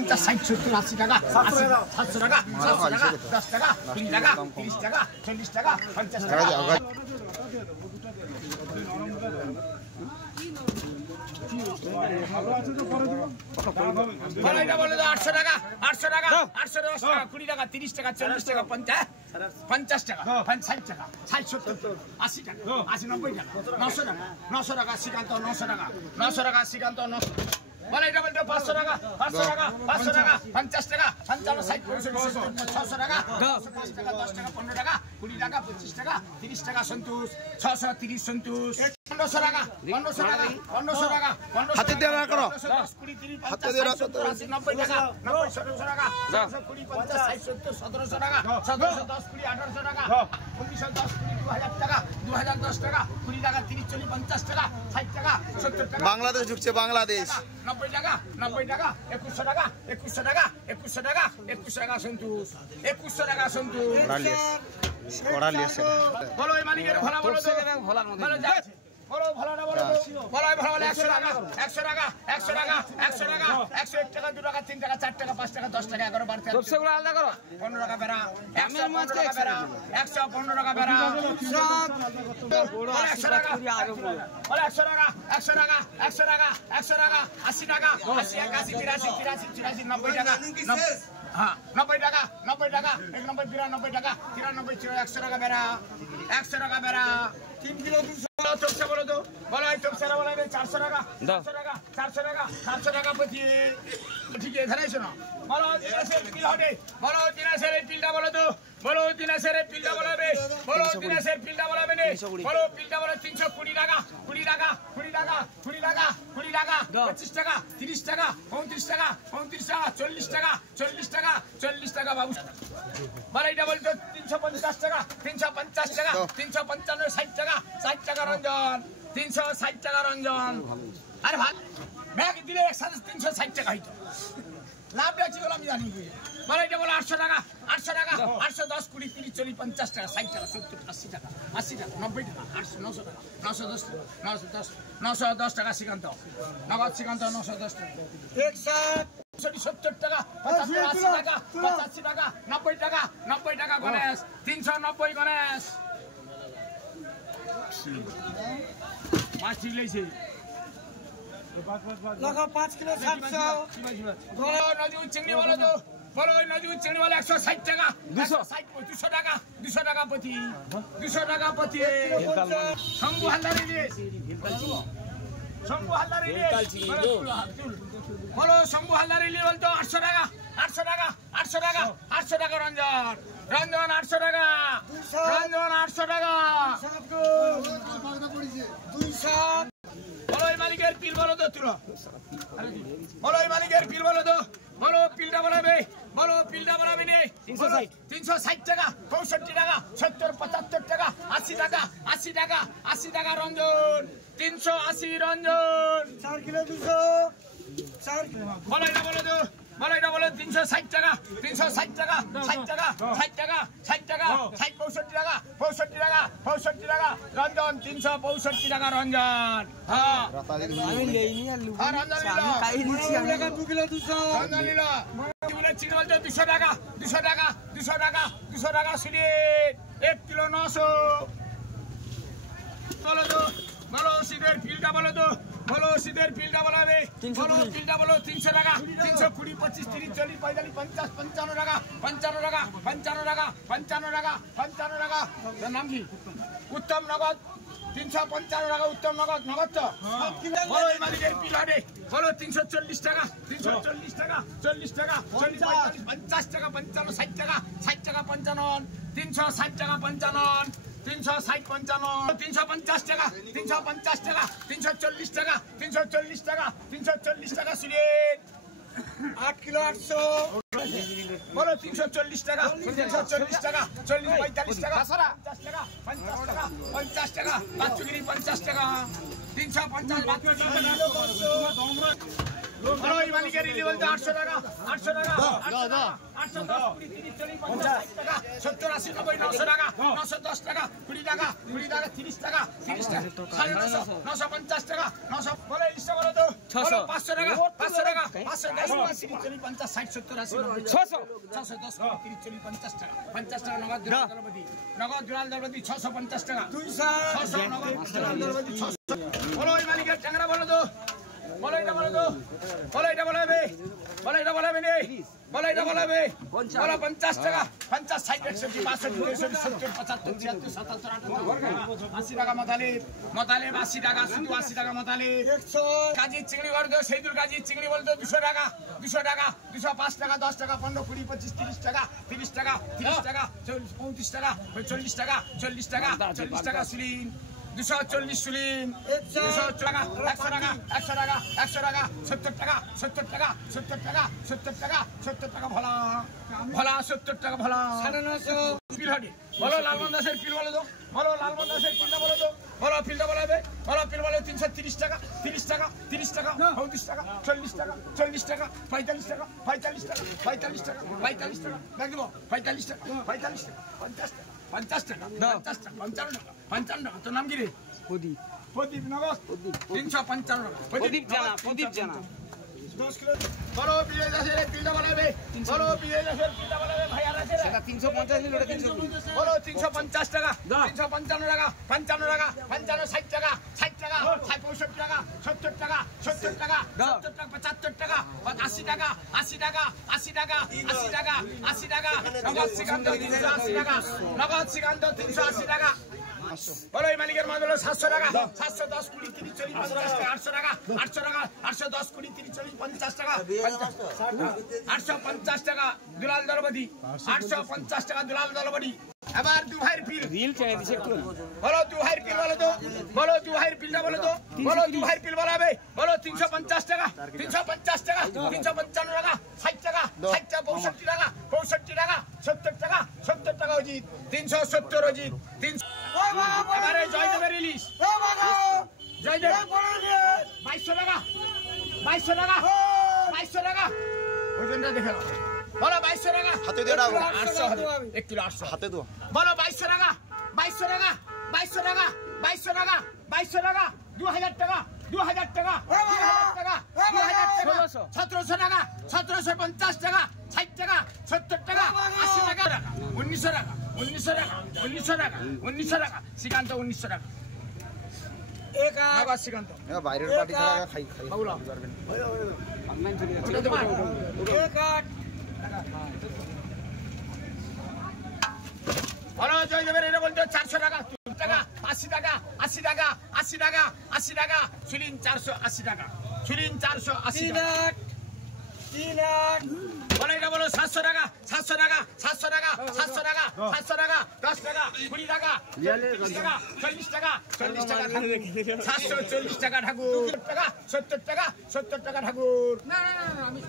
60 70 80 টাকা 700 টাকা 700 টাকা 10 টাকা 20 টাকা 30 টাকা 40 টাকা 50 টাকা বলাইটা বলে 800 টাকা 800 টাকা 810 টাকা 20 টাকা 30 টাকা 40 টাকা 50 টাকা 60 টাকা 60 70 80 টাকা 80 90 টাকা 900 টাকা 900 টাকা শ্রীকান্ত 900 টাকা 900 টাকা শ্রীকান্ত 900 বলাইটা বলতে 500 টাকা 500 টাকা 500 টাকা 50 টাকা 55 60 600 টাকা 5 টাকা 10 টাকা 15 টাকা 20 টাকা 25 টাকা 30 টাকা সন্তোষ 630 সন্তোষ 1500 টাকা 1500 টাকা 1500 টাকা হাতে দিয়ে রাখ করো 10 20 30 হাতে দিয়ে রাখ 80 90 টাকা 90 1700 টাকা 720 50 60 70 1700 টাকা 1710 20 1800 টাকা 1910 20 2000 টাকা 2010 টাকা 20 টাকা 30 40 50 টাকা 60 টাকা 70 টাকা বাংলাদেশ ঢুকছে বাংলাদেশ 90 টাকা 90 টাকা 2100 টাকা 2100 টাকা 2100 টাকা 2100 টাকা সন্তোষ 2100 টাকা সন্তোষ বলো এই মালিকের ভোলা বলো তো ভোলার মধ্যে ভালো যাচ্ছে বলো ভোলাটা বলো বলো ভালো 100 টাকা 100 টাকা 100 টাকা 100 টাকা 101 টাকা 2 টাকা 3 টাকা 4 টাকা 5 টাকা 10 টাকা 11 12 সবগুলো আলাদা করো 15 টাকা বেরা 115 টাকা বেরা 115 টাকা বেরা 100 টাকা বলো 100 টাকা 100 টাকা 100 টাকা 100 টাকা 80 টাকা 80 81 83 84 90 টাকা হ্যাঁ 90 টাকা 90 টাকা 1 90 92 টাকা 93 100 টাকা বেরা 100 টাকা বেরা 3 কিলো 200 চোখে বলো তো বলো এই চোখে বলো 400 টাকা 400 টাকা 400 টাকা 400 টাকা প্রতি ঠিক এখানে এসো না বলো দিনাসের বিল হবে বলো দিনাসের এই বিলটা বলো তো বলো দিনাসের এই বিলটা বলাবে বলো দিনাসের বিলটা বলাবে নে বলো বিলটা বলো 320 টাকা 20 টাকা 20 টাকা 20 টাকা 20 টাকা 25 টাকা 30 টাকা 35 টাকা 35 টাকা 40 টাকা 40 টাকা 40 টাকা বাবু বলো এটা বলতো 350 টাকা 350 টাকা 355 60 টাকা 60 টাকা রঞ্জন 360 টাকা রঞ্জন আরে ভাই ব্যাগ দিলে একসাথে 360 টাকা হইতো লাভ আছে বলে আমি জানি বলো এটা বলো 800 টাকা 800 টাকা 810 20 30 40 50 টাকা 60 টাকা 70 80 টাকা 80 টাকা 90 টাকা 800 900 টাকা 910 টাকা শ্রীকান্ত নগদ শ্রীকান্ত 910 টাকা 70 টাকা 85 টাকা 85 টাকা 90 টাকা 90 টাকা গণেশ 390 গণেশ মাছ ঠিক লেগেছে लगो 5 किलो 700 বলো নজরুল চিংড়ি বলো তো বলো নজরুল চিংড়ি বলো 160 টাকা 200 টাকা 200 টাকা প্রতি 200 টাকা প্রতি শম্ভু হালদারি দিয়ে শম্ভু হালদারি দিয়ে বলো শম্ভু হালদারি দিয়ে বলতো 800 টাকা 800 টাকা 800 টাকা 800 টাকা রঞ্জন রঞ্জন 800 টাকা রঞ্জন 800 টাকা 200 বলো এই মালিকের পিল বলো তো তুলো বলো এই মালিকের পিল বলো তো বলো পিলটা বলাবে বলো পিলটা বলাবে নে 360 টাকা 65 টাকা 70 75 টাকা 80 টাকা 80 টাকা 80 টাকা রঞ্জন 380 রঞ্জন 4 কিলো 200 4 কিলো বলো এটা বলো তো বলো এটা বলো 360 টাকা 360 টাকা 60 টাকা 60 টাকা 60 টাকা 65 টাকা 65 টাকা 65 টাকা রঞ্জন 365 টাকা রঞ্জন হ্যাঁ আমি লেইনি আর লুক রঞ্জন খাই নিছি আমি 2 কিলো 200 রঞ্জন নিল জীবনে চিনি বলতো 200 টাকা 200 টাকা 200 টাকা 200 টাকা সিলি 1 কিলো 900 বলো তো বলো সিদের ফিলটা বলো তো বলো সিদের ফিলটা বলাবে বলো ফিলটা বলো 300 টাকা 320 25 30 40 45 50 55 টাকা 55 টাকা 55 টাকা 55 টাকা 55 টাকা তোর নাম কি উত্তম নগদ 355 টাকা উত্তম নগদ নগদ তো বলো এই মালিকের পিল হবে বলো 340 টাকা 340 টাকা 40 টাকা 40 45 50 টাকা 55 60 টাকা 60 টাকা 55 360 টাকা 55 360 55 350 টাকা 350 টাকা 340 টাকা 340 টাকা 340 টাকা সিলেট 8 কিলো 800 বলো 340 টাকা 340 টাকা 40 45 টাকা 50 টাকা 50 টাকা 50 টাকা বাচ্চুগিরি 50 টাকা 350 বাচ্চুগিরি বলো এই মালিকের রিলি বলতে 800 টাকা 800 টাকা 810 20 30 40 50 60 টাকা 70 80 90 900 টাকা 910 টাকা 20 টাকা 20 টাকা 30 টাকা 30 টাকা 950 950 টাকা 900 বলো ইচ্ছা বলো তো 600 500 টাকা 500 টাকা 510 30 40 50 60 70 80 90 600 610 30 40 50 টাকা 50 টাকা নগদ দুলাল দলপতি 650 টাকা 200 নগদ দুলাল দলপতি 600 বলো এই মালিকের ট্যাংরা বলো তো বলো এটা বলো তো বলো এটা বলাবে বলো এটা বলাবে নে বলো এটা বলাবে বলো 50 টাকা 50 60 61 62 63 70 75 76 77 80 টাকা মতালিব 80 টাকা শুধু 80 টাকা মতালিব 100 কাজী চিংড়ি বলতো সেইদুল কাজী চিংড়ি বলতো 200 টাকা 205 টাকা 10 টাকা 15 20 25 30 টাকা 30 টাকা 30 টাকা 35 টাকা 40 টাকা 40 টাকা 40 টাকা সুলিন 240 সুলিন 200 টাকা 100 টাকা 100 টাকা 100 টাকা 70 টাকা 70 টাকা 70 টাকা 70 টাকা 70 টাকা ভোলা ভোলা 70 টাকা ভোলা 950 পিল হটি বলো লালমন দাসের পিল বলো তো বলো লালমন দাসের পিলটা বলো তো বলো পিলটা বলাবে বলো পিল বলো 330 টাকা 30 টাকা 30 টাকা 35 টাকা 40 টাকা 40 টাকা 45 টাকা 45 টাকা 45 টাকা 45 টাকা দেখ দেবো 45 টাকা 45 টাকা 50 টাকা 50 টাকা 55 টাকা 55 টাকা তোর নাম কি রে প্রদীপ প্রদীপ নগদ 355 টাকা প্রদীপ জানা 10 কিলো বড় বিয়ে দাসের পিলটা বানাবে বড় বিয়ে দাসের পিলটা বানাবে ভাই আর আছে সেটা 350 ছিল ওটা 350 বড় 350 টাকা 355 টাকা 55 টাকা 55 60 টাকা 60 টাকা 65 টাকা 70 টাকা 70 টাকা 70 টাকা 75 টাকা 80 টাকা 80 টাকা 80 টাকা 80 টাকা 80 টাকা নগদ সিকান্ত 380 টাকা নগদ সিকান্ত 380 টাকা বলো এই মালিকের মাল হলো 700 টাকা 710 20 30 40 50 টাকা 800 টাকা 800 টাকা 810 20 30 40 50 টাকা 850 টাকা দুলাল দলপতি 850 টাকা দুলাল দলপতি আবার দুভাইয়ের পিল রিল চাই দিছে একটু বলো দুভাইয়ের পিল বলো তো বলো দুভাইয়ের পিলটা বলো তো বলো দুভাইয়ের পিল বলাবে বলো 350 টাকা 350 টাকা 355 টাকা 60 টাকা 60 টাকা 62 টাকা 65 টাকা 70 টাকা 70 টাকা অজিত 370 অজিত 300 এবারে জয়দেবের ইলিশ জয়দেব 2200 টাকা 2200 টাকা 2200 টাকা ওজনটা দেখে নাও বলো 2200 টাকা হাতে দিয়ে দাও 800 1 কিলো 800 হাতে দাও বলো 2200 টাকা 2200 টাকা 2200 টাকা 2200 টাকা 2200 টাকা 2000 টাকা 2000 টাকা 2000 টাকা 1700 টাকা 1750 টাকা 60 টাকা 70 টাকা 80 টাকা 1900 টাকা 1900 টাকা 1900 টাকা 1900 টাকা শ্রীকান্ত 1900 টাকা এক আবার শ্রীকান্ত বাইরের পার্টি খাওয়া খাই বাবুলা অনলাইন চলে যাচ্ছে এক আট বলো জয়দেবের এটা বলতো 400 টাকা 80 টাকা 80 টাকা 80 টাকা 80 টাকা সুলিন 480 টাকা সুলিন 480 টাকা 3 বলো এটা বলো 700 টাকা 700 টাকা 700 টাকা 700 টাকা 700 টাকা 10 টাকা 20 টাকা 40 টাকা 40 টাকা 740 টাকা ঠাকুর 70 টাকা 70 টাকা ঠাকুর না আমি